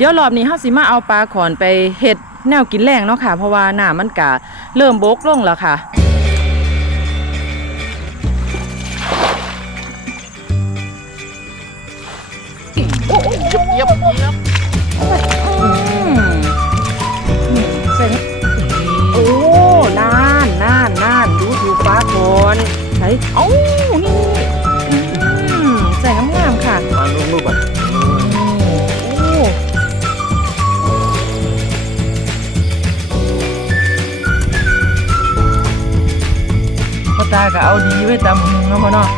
เดี๋ยวรอบนี้เฮาสิมาเอาปลาขอนไปเฮ็ดแนวกินแรงเนาะค่ะ เพราะว่าหน้ามันกะเริ่มบกลงแล้วค่ะเยียบเยียบเยียบอืมเสร็จโอ้นานนานนานดูดูปลาขอนใส่เอ้านี่าก็เอาดีไว้ตามหงเนาะพ่อเนาะ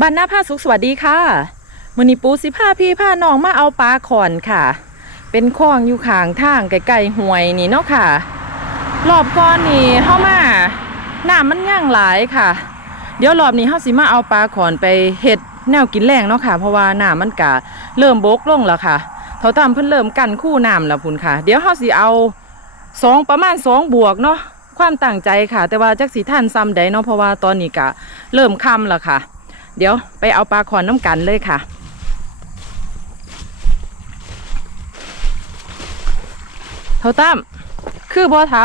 บรรณาภาสุขสวัสดีค่ะมือนีปูสิผ้าพี่ผ้าน้องมาเอาปลาขอนค่ะ เป็นคลองอยู่ข้างทางไกลๆห้วยนี่เนาะค่ะ รอบก่อนนี่เฮามาน้ำมันย่างหลายค่ะ เดี๋ยวรอบนี้เฮาสิมาเอาปลาขอนไปเฮ็ด แนวกินแรงเนาะค่ะ เพราะว่าน้ำมันกะเริ่มบกลงแล้วค่ะเขาตามเพิ่นเริ่มกันคู่น้ำแล้วพุ่นค่ะ เดี๋ยวเฮาสิเอาสองประมาณสองบวกเนาะความตั้งใจค่ะ แต่ว่าจักสิท่านซ้ำใดเนาะเพราะว่าตอนนี้กะเริ่มค่ำแล้วค่ะ เดี๋ยวไปเอาปลาขอนน้ำกันเลยค่ะเท้าตั้มคือบ่เท้า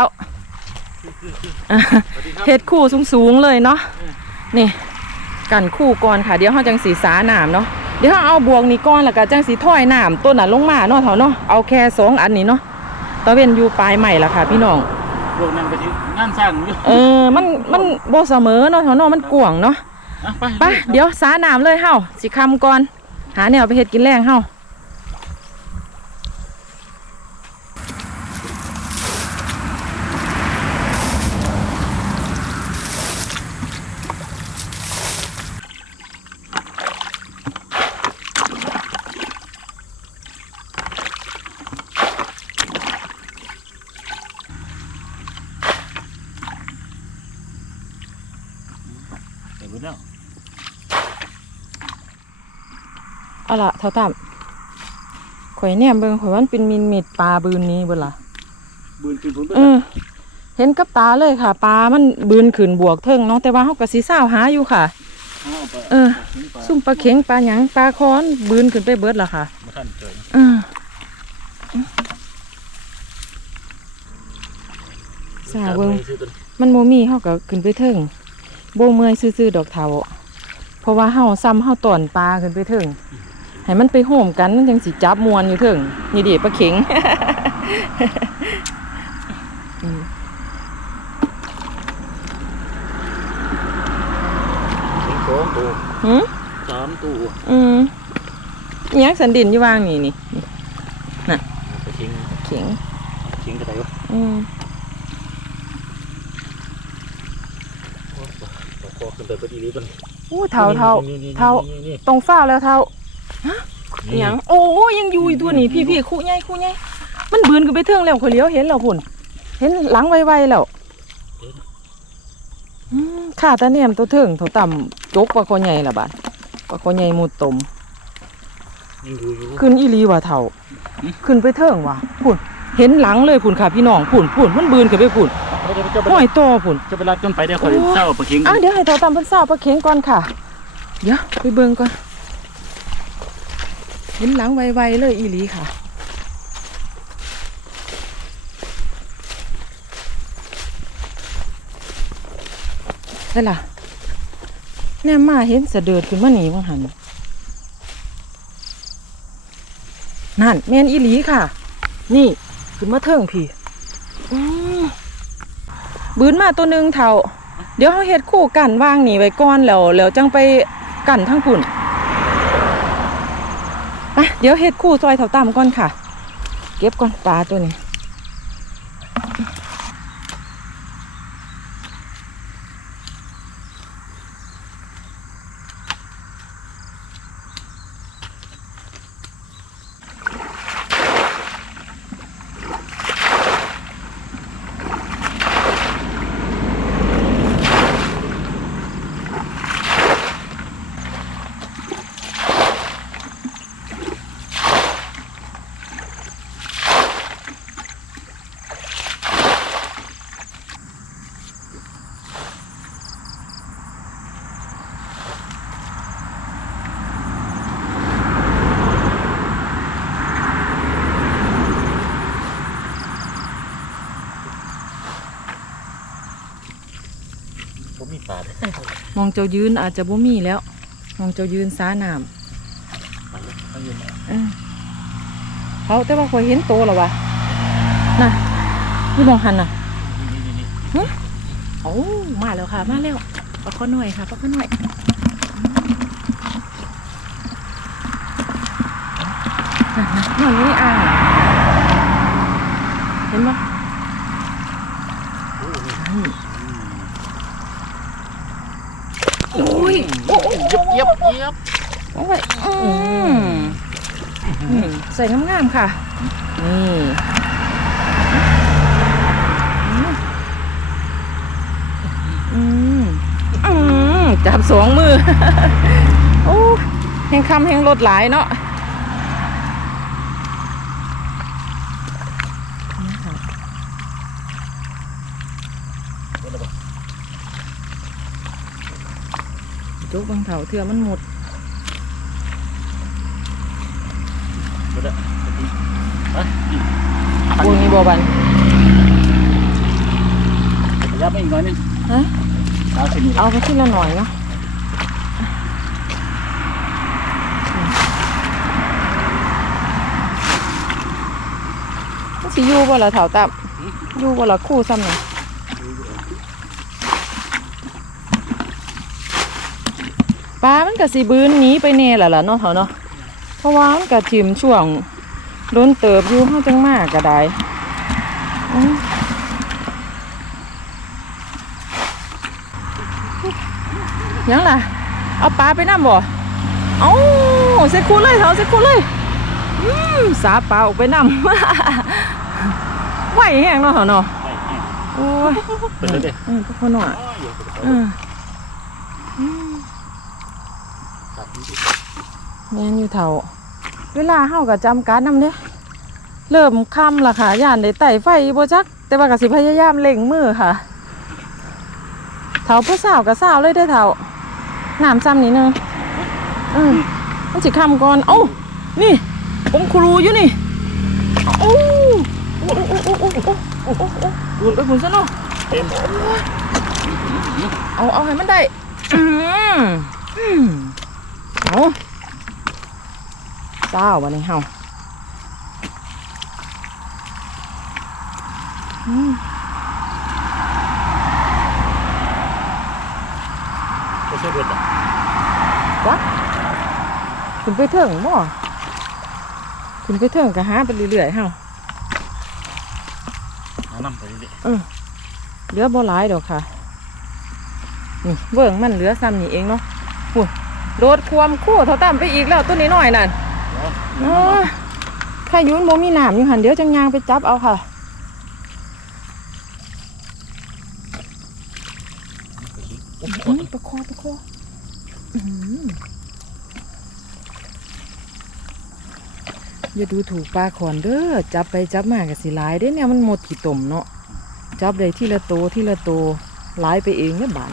เฮ็ดคู่สูงๆเลยเนาะนี่ กันคู่ก่อนค่ะ เดี๋ยวเราจังสีสาหนามเนาะเดี๋ยวเราเอาบวงนี้ก่อนแล้วก็จังสีถ้อยหนามต้นน่ะลงมาเนาะเถาเนาะเอาแค่สองอันนี้เนาะตะเวนอยู่ปลายใหม่ละค่ะ พี่น้องพวกนั้นไปที่งานสร้างอยู่เออมันมันบ่เสมอเนาะเถาเนาะมันกว้างเนาะอะไปไปเดี๋ยวสาหนามเลยเฮาสิคำก่อน หาแนวไปเฮ็ดกินแรงเฮา เดี๋ยวไปแล้ว เอาล่ะเท่าตามข่อยเนี่ยเบิ่งข่อยว่ามันเป็นมินเม็ดปลาบืนนี้เบิ่ล่ะบืนขึ้นพื้นไปเออเห็นกับตาเลยค่ะปลามันบืนขึ้นบวกเทิงเนาะแต่ว่าเฮาก็สิเศร้าวหาอยู่ค่ะเอาไปเออ ซุ่มปลาเข็งปลาหยังปลาคอนบืนขึ้นไปเบิดล่ะค่ะมาท่านเจอเออสาเบิ่งซื้อตัวนี้มันบ่มีเฮาก็ขึ้นไปเทิงบ่เมื่อยซื่อๆดอกเทาเพราะว่าเฮาซ้ำเฮาตอนปลาขึ้นไปเทิง ให้มันไปโหมกันมันจังสิจับมวนอยู่เทิงนี่ดิปลาเข็งอืมถึงสองตัวหืมสามตัวอืมอิหยังสันดินอยู่ว่างนี่นี่ไปทิ้งเข็งทิ้งกระไรวะอืมโอ้ตกคอขึ้นไปพอดีเลยตัวนี้อู้เท่าเท่านี่นี่นี่เท่านี่นี่ตรงฝ้าแล้วเท่านี่อิ หยังโอ้ยังอยู่อีกตัวนี้พี่พี่คู่ใหญ่คู่ใหญ่มันบืนขึ้นไปเทิงแล้วข่อยเลี้ยวเห็นแล้วพุ่นเห็นหลังไวๆแล้วอืมข้าตาเนี่ยมตัวเทิงเท่าต่ำจกปลาคอใหญ่ละบาดปลาคอใหญ่หมูตมยังอยู่อยู่ขึ้นอีหลีว่ะเท่า ขึ้นไปเทิงว่ะพุ่นเห็นหลังเลยพุ่นค่ะพี่น้องพุ่นพุ่นมันบืนขึ้นไปพุ่นเอาจะจะไปห้อยตัวพุ่นจะไปรักจนไปได้คอยเศร้าไปทิ้งอะเดี๋ยวให้เท่าต่ำเพิ่นเศร้าปลาเข็งก่อนค่ะเดี๋ยวไปเบิ่งก่อน เห็นหลังไวๆเลยอีหลีค่ะ ใช่ล่ะแน่มาเห็นสะเดิดขึ้นมาหนีว่างหันนั่นแมนอีหลีค่ะ นี่ขึ้นมาเทิงพี่บืนมาตัวหนึ่งเท่า เดี๋ยวเขาเฮ็ดคู่กันวางหนีไว้ก่อนแล้วแล้วจังไปกันทั้งปุ่น เดี๋ยวเฮ็ดคู่ซอยเถาตามก่อนค่ะ เก็บก่อนปลาตัวนี้ ผมมีปลาเลยมองเจ้ายืนอาจจะบ่มีแล้ว มองเจ้ายืนสาน้ปลาเลยเอาอยู่ไหนำเออเขาแต่ว่าคอยเห็นโตแล้ววะน่ะนี่มองหันน่ะนี่นี่นี่โอ้มาแล้วค่ะ มาแล้วปลาข้อหน่อยค่ะปลาข้อหน่อยนั่นนะนอนอยู่ในอ่างน่ะเห็นปะ โอ้นี่ โอ้ย เยียบเยียบเยียบ โอ้ยอืม นี่ใส่งามๆค่ะ นี่อืมอืมจับสองมือ โอ้แห่งคำแห่งรถหลายเนาะจุกบางเถาเถื่อมันหมด หมดแล้วไปอีก พวกนี้บบันขยับไม่อีกหน่อยนึงฮะเอาสินี่เอาไปทีละหน่อยเนาะมันสิอยู่บ่ละเถาตับอยู่บ่ละคู่ซ้ำนี่ปลา มันก็สิบืนหนีไปแน่และล่ะเนาะเถาเนาะเพราะว่ามันก็ทิมช่วงโดนเติบอยู่เฮาจังมากก็ได้อื้อ ยังล่ะ เอาปลาไปน้ำบ่เอาเซ็คูเลยเถาเซ็คูเลยอืมสาปลาออกไปน้ำไหวแห้งเนาะเถาเนาะไปแห้งโอ้ยเปิดเลยเด้เออพวกคนหน่อยอ๋ออยู่กับเขาเออครับนี่ดิแม่นอยู่เถาเวลาเฮาก็จำกัดนำเด้เริ่มค่ำละค่ะย่านได้ไต่ไฟบ่จัก แต่ว่าก็สิพยายามเล่งมือค่ะเถาผู้สาวก็สาวเลยได้อเถา น้ำซ้ำนิดนึงเออมันสิค่ำก่อนเอ้านี่ ผมครูอยู่นี่โอ้โอ้โอ้โอ้โอ้โอ้โอ้โอ้โอ้โอ้ไปบุญซะเนาะเต็มเอาเอาให้มันได้อืมอืมเอาเจ้าวันนี้เฮาอืมใช่เบิดอะ วะ ขึ้นไปเถิงบ่ขึ้นไปเถิงก็หาไปเรื่อยๆเฮาเอาน้ำไปเรื่อยเหลือบ่หลายดอกค่ะนี่เบิ่งมันเหลือซ้ำนี่เองเนาะโอ้ยโดดความคู่เท่าต่ำไปอีกแล้วตัวนี้น้อยนั่นๆเนาะเนาะถ้ายุนบ่มีน้ำอยู่หันเดี๋ยวจังยางไปจับเอาค่ะโอ้โหอืมประคอประคอ อื้อหืออย่าดูถูกปลาขอนเด้อจับไปจับมากับสิหลายเด้เนี่ยมันหมดขี่ตมเนาะจับได้ทีละโตวทีละโตวหลายไปเองเนี่ยบาน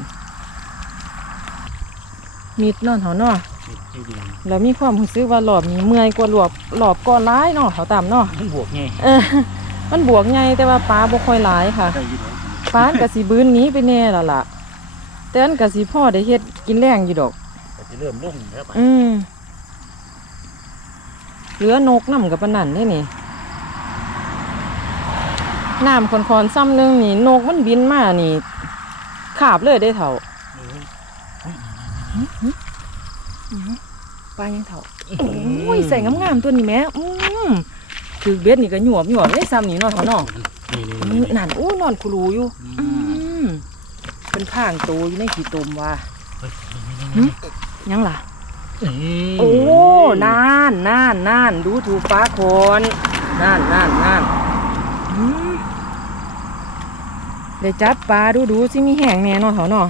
มีดเนอนเขาเนาะนี่ดีแล้วมีความรู้สึกว่าหลอบนี้เมื่อยกว่าหลอบหลอบก่อนร้ายเนาะเขาตามเนาะมันบวกไงเออมันบวกไงแต่ว่าปลาบ่ค่อยหลายค่ะได้ยินไหมปลาอันกะสีบืนหนี้ไปแน่และล่ะแต่อันกะสีพ่อได้เฮ็ดกินแรงอยู่ดอกแต่จะเริ่มลุ่งแล้วไปอืม เหลือนกน้ำกับปานนันนี่นี่น้ำคอนๆซ้ำหนึงนี่นกมันบินมานี่ขาบเลยได้เถ่าปลายังเถ่าโอ้ยใส่งามๆตัวนี้แหม่อืมคือเบ็ดนี่ก็หยวบหยวบเลยซ้ำนี่เนาะเถ่าเนาะนี่นี่อืนี่มนั่นโอ้นอนคุรูอยู่อือืมมเป็นข้างโตอยู่ในขี้ตมว่ะเฮ้ยหึยังล่ะนี่ โอ้นานนานนานดูถูกฟ้าคนนานนานนานอืมได้จับปลาดูดูสิมีแห้งแน่เนอนเขาเนาะ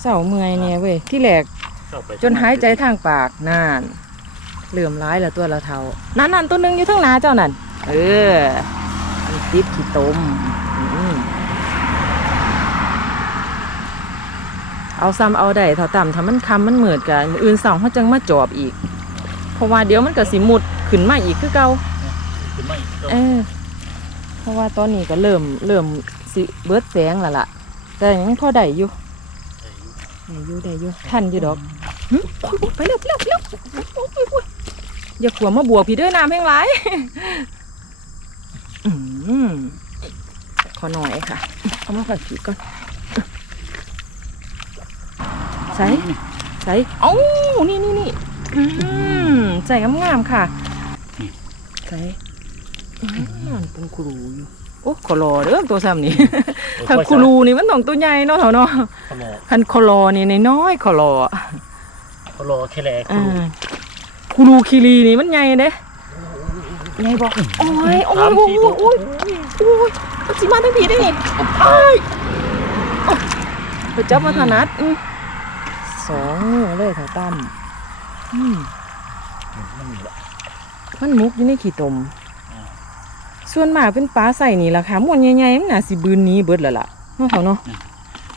เศร้าเมื่อยแน่เว้ยที่แหลกเข้าไปจนหายใจทางปากนานเหลื่อมร้ายละตัวละเทานั่นนั่นตัวหนึงอยู่ทั้งหนาเจ้านั่นเออมันติดขี้ตมอืม เอาซ้ำเอาได้เท่าต่ำถ้ามันคำมันเหมือดกันอื่นเสาเขาจังมาจอบอีก เพราะว่าเดี๋ยวมันก็สิมุดขึ้นมาอีกคือเก่าขึ้นมาอีกเออเพราะว่าตอนนี้ก็เริ่มเริ่มสิเบิดแสงแล้วล่ะ แต่ยังพอได้อยู่เอได้อยู่ได้อยู่ทันอยู่ดอกหึอุ๊ยอุ๊ยไปเร็วไปเร็วไปเร็วอุ๊ยอุ๊ยอุ๊ยอย่าขวมาบวกพี่เด้วยน้ำแห้งไรอืมขอหน่อยค่ะ เอามาผัดผีก่อนใส่ใส่เอ้านี่นี่นี่อืมใส่งามๆค่ะใส่อืมเป็นครูอยู่โอ้ขอรอเด้อตัวซ้ำนี่ถ้าครูนี่มันต้องตัวใหญ่เนาะเถาเนาะเขารอคันคอรอนี่น้อยๆคอรออะเขารอแค่แรกอ่าครูคีรีนี่มันใหญ่เด้ใหญ่บอกโอ้ยโอ้ยโอ้ยโอ้ยโอ้ยมันสิมาทั้งทีได้นี่โอ้ยโอ้ยไปจับมาถนัดอืม สองมือเลยค่ะตั้มอืมมันมีละมันมุกอยู่ในขี้ตม ส่วนมากเป็นปลาใส่นี่ล่ะค่ะม้วนใหญ่ๆมันน่าสิบืนหนี้เบิดแล้วล่ะเนาะเขาเนาะ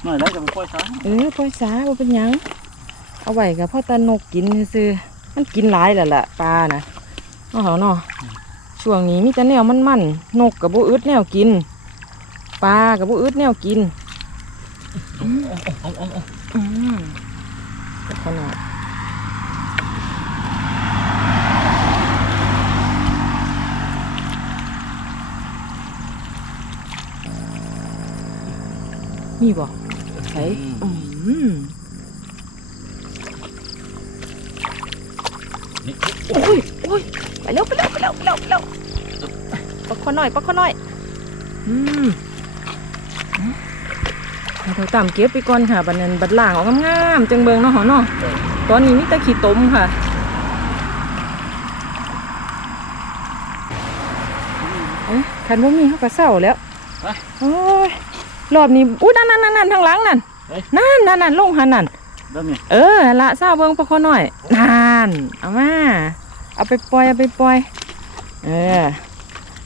หน่อยแล้วจะมาค่อยช้าเออปล่อยสาบ่เป็นหยัง เอาไว้กับพ่อตานกกินซื่อๆมันกินหลายแล้วล่ะปลานะเนาะเขาเนาะช่วงนี้มีแต่แนวมันมันๆนกกับบุอึดแนวกิน ปลากับบุอึดแนวกินอืม ขนาดมีบ่ใส่อืมโอ้ยโอ้ยไปเร็วไปเร็วไปเร็วไปเร็วไปเร็วปักคอหน่อยปักคอหน่อย อืมให้ เราตามเก็บไปก่อนค่ะ บัดนั้นบัดล่างออกงามๆจังเบิงเนาะหอเนาะตอนนี้มีแต่ขี้ตมค่ะเอ๊ะคันว่ามีเขาก็เศร้าแล้วไปโอ้ยรอบนี้อุ้ยนั่นนั่นนั่นนั่นทางหลังนั่นเฮ้ยนั่นนั่นนั่นลงหันนั่นเริ่มนี่เออละเศร้าเบิ้งปะข้อหน่อยนั่นเอามาเอาไปปล่อยเอาไปปล่อยเออ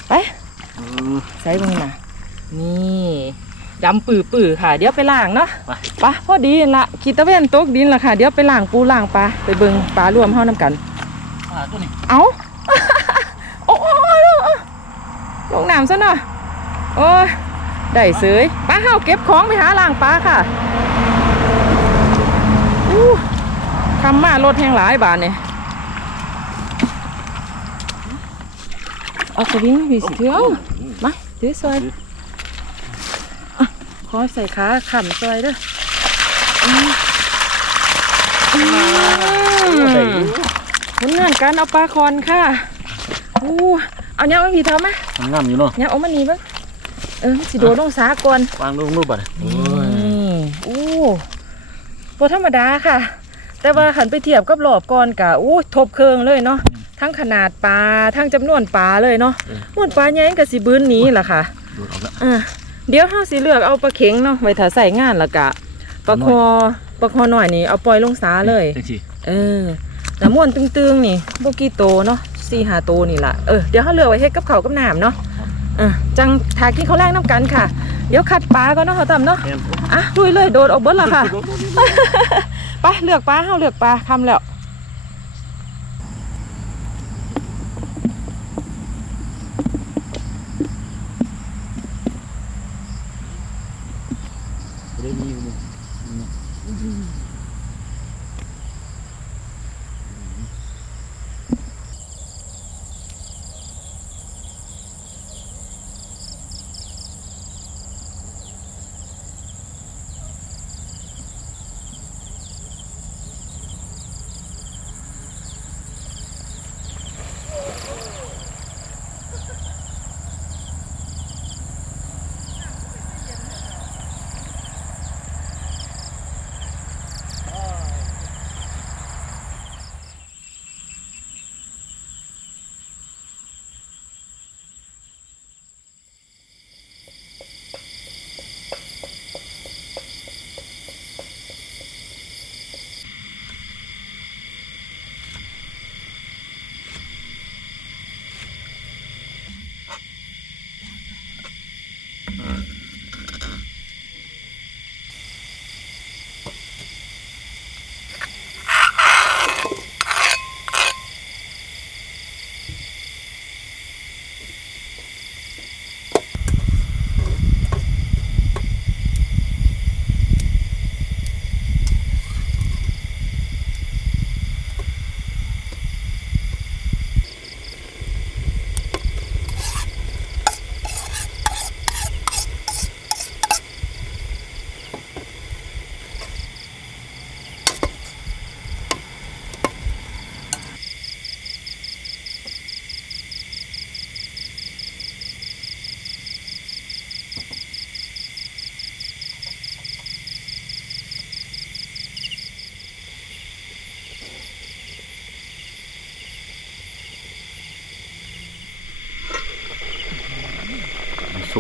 ไปเออใส่เบิ้งน่ะนี่ ดำปื้อปื้อๆค่ะ เดี๋ยวไปล้างเนาะไปไปะพอดีนั่นละขีตะเวนตกดินละค่ะ เดี๋ยวไปล้างปูล้างปลาไปเบิ้งปลารวมเฮาน้ำกันอ่าตัวนี้เอาโอ้โอ้โอ้โอ้ลงน้ำซะหน่อยโอ้ยได้เสยป้าเฮาเก็บของไปหาล่างปลาค่ะอู้ทำมารถแห้งหลายบาทเนี่ยเอาสวิงมาพี่สิเถือเอามาถือซอยอะ ขอใส่ขาขำซอยเด้ออืมอืมผลงานการเอาปลาคอนค่ะอู้เอาเนี้ยมาพี่ทำไหมมันงามอยู่เนาะเนี้ยเอามานี่เบ้างเออสิโดดลงสาก่อนวางลงรูปบัตรโอ้ยนี่อู้บ่ธรรมดาค่ะ แต่ว่าขันไปเทียบกับรอบก่อนกะอู้ทบเครื่องเลยเนาะทั้งขนาดปลาทั้งจำนวนปลาเลยเนาะม้วนปลาใหญ่ก็สิบืนหนี้ล่ะค่ะดูดออกละอะ เดี๋ยวเฮาสิเลือกเอาปลาเข็งเนาะไว้ถ้าใส่งานและกะปลาคอปลาคอหน่อยนี่เอาปล่อยลงสาเลยจังสิเออแต่ม่วนตึงๆนี่บกี่โตเนาะสี่หาโตนี่ล่ะเออเดี๋ยวเขาเลือกไว้ให้กับเขาวกับน้ำเนาะอะจังทากินเขาวแรกน้ำกันค่ะ เดี๋ยวคัดปลาก่อนเนาะเขาตำเนาะแม่น อะลุยเลยโดดออกเบิดละค่ะ ไปเลือกปลาเขาเลือกปลาคำแล้ว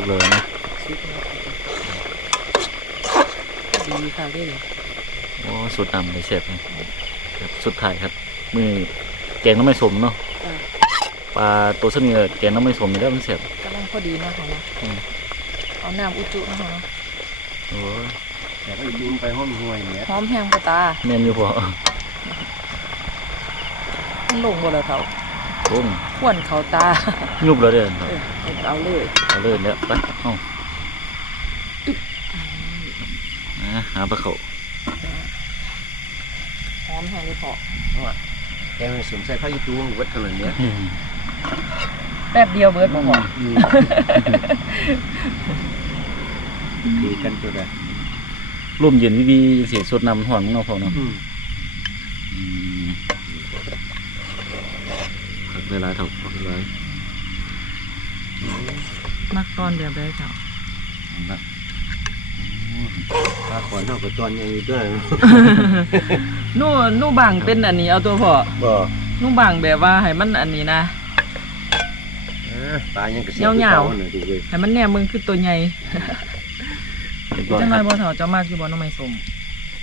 เลยนะดีค่ะได้เลยโอ้สุดดำเลยเชฟนี่ครับสุดท้ายครับมือแกงน้ำไม่สมเนาะปลาตัวสนิทแกงน้ำไม่สมนี่ได้มันเสียบกำลังพอดีเนาะค่ะเนาะอืมเอาน้ำอุจุเนาะค่ะเนาะโอ้ยแต่ก็ยืมไปห้องห่วยเนี่ยหอมแห้งปะตาแม่นอยู่พอมันลงบ่ละเท่า โอ้มขวนเขาตายุบแล้วเด้อเออเอาเลยเอาเลยเนี่ยไปเอ้าอะหาปลาเขาหอมแห้งเลยพอแกมันสวมใส่ผ้ายีตูวัดขนาดเนี้ยอืมแป๊บเดียวเบิดบ่พออืมดีกันตัวใดร่มเย็นดีๆเสียสดน้ำหอนเนาะพอเนาะ อืมอืมผักหลายๆเถอะผักหลายมักตอนแบบใดเจ้าๆเอาละปลาขอนเท่ากับตอนยังอยู่ด้วยหนู่หนู่บางเป็นอันนี้เอาตัวพอบ่หนู่บางแบบว่าให้มันอันนี้นะเออปลายังกระเสียาวๆหน่อยดูเว้ยให้มันแนมมึงคือตัวใหญ่เรียบร้อยจังคไรรับบ่เฒ่าเจ้ามากอยู่บ่น้องไม้สม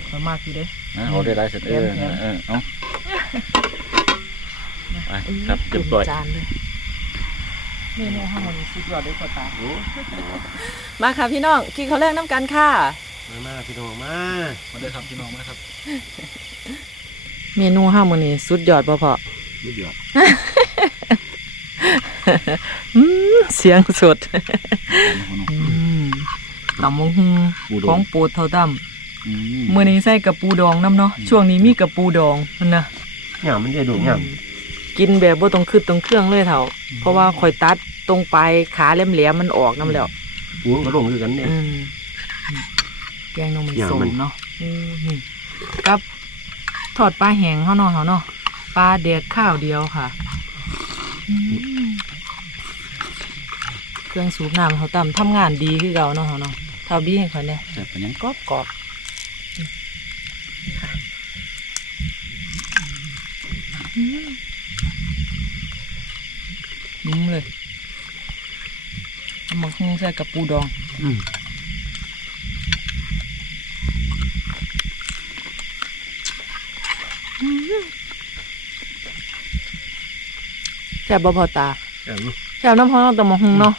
ข่อยมากอยู่เด้นะเอาได้ได้เสร็จเออแถมเออเอา ไปครับเรียบร้อยจานเลยเมนูห้ามันสุดยอดเลยพ่อตาโอ้มาค่ะพี่น้องกินข้าวแรกน้ำกันค่ะ มามาพี่น้องมามาเลยครับพี่น้องมาครับ เมนูห้ามันนี่สุดยอดบ่พอไม่เดือดอืมเสียงสดอืมตำมงฮุงปูดขอองงโปรดเท่าดอืมำมื้อนี้ใส่กับปูดองน้ำเนาะช่วงนี้มีกับปูดองมันนะหยามมันได้ดูหยาม กินแบบบ่ต้องคืดตรงเครื่องเลยเท่า เพราะว่าข่อยตัดตรงปลายขาแหลมๆมันออกน้ำแล้วปูก็ลงด้วยกันเนี่ย อืมแกงนมมันอย่างสมมัน เนาะอืมนี่กับทอดปลาแห้งเขาเนาะเขาเนาะปลาแดกข้าวเดียวค่ะอืมเครื่องสูบน้ำเขาต่ำทำงานดีคือเก่าเนาะเขาเนาะเท่าบี้ให้เขาเนี่ยแซ่บปะยังกรอบกรอบอืม นุ่มเลยเอามาหุ้งใส่กับปูดอง อืมแซ่บบ่พอตาแต่นี่แซ่บน้ำพอน้องตะมะฮุงเนาะ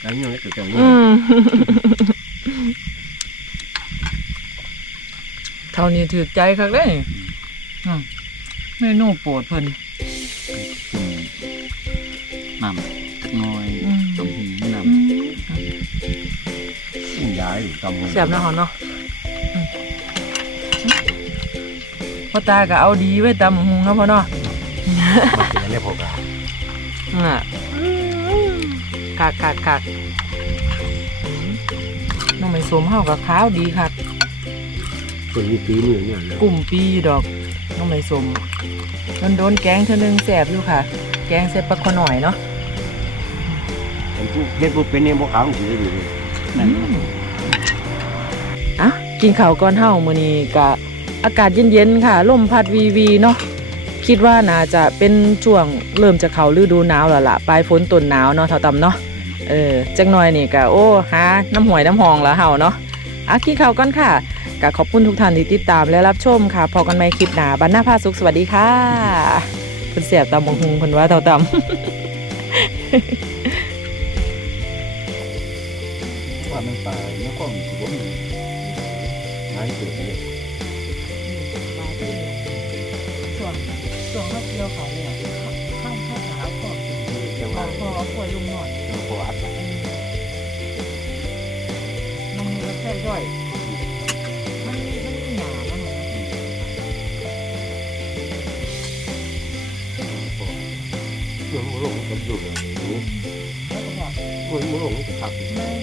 แต่นี่ยังไม่เกิดแต่นี่อืมเท่านี้ถือใจคักเลยอืมเมนูโปรดเพิ่น งย้ายอยู่ตำแซ่บเนาะเขาเนาะอืมพ่อตาก็เอาดีไว้ตำบักหุงเนาะพ่อเนาะมันเป็นอะไรพวกเราน่ะคักคักคักน้องไม่สมเฮากับขาวดีคักคนมีปีมือเนี่ยนะกลุ่มปีอยู่ดอกน้องไม่สมโดนโดนๆแกงเธอนึงแสบอยู่ค่ะ แกงเสร็จปลาขอหน่อยเนาะผมพูดเฮ็ดพูดเป็นเนี่ยพวกเขาถืออยู่เลยำแม่นอะ กินข้าวก่อนเฮามื้อนี้ก็อากาศเย็นๆค่ะลมพัดวีวีเนาะคิดว่าน่าจะเป็นช่วงเริ่มจะเข้าฤดูหนาวแล้วล่ะปลายฝนต้นหนาวเนาะเท่าตำเนาะเออจักหน่อยนี่ก็โอ้หาน้ำหวยน้ำหองแล้วเฮาเนาะอะกินข้าวก่อนค่ะก็ขอบคุณทุกท่านที่ติดตามและรับชมค่ะ พอกันใหม่คลิปหน้าบันหน้าพาสุขสวัสดีค่ะเพิ่นเสียบตำบังหุงเพิ่นว่าเท่าตำว่า มีรสแท้ด้วยมันมันมีหนาบ้างไหมเรื่องมันลงมันอยู่เลยนี่แล้วก็บอกมันลงมันจะขับไม่างนี่อืม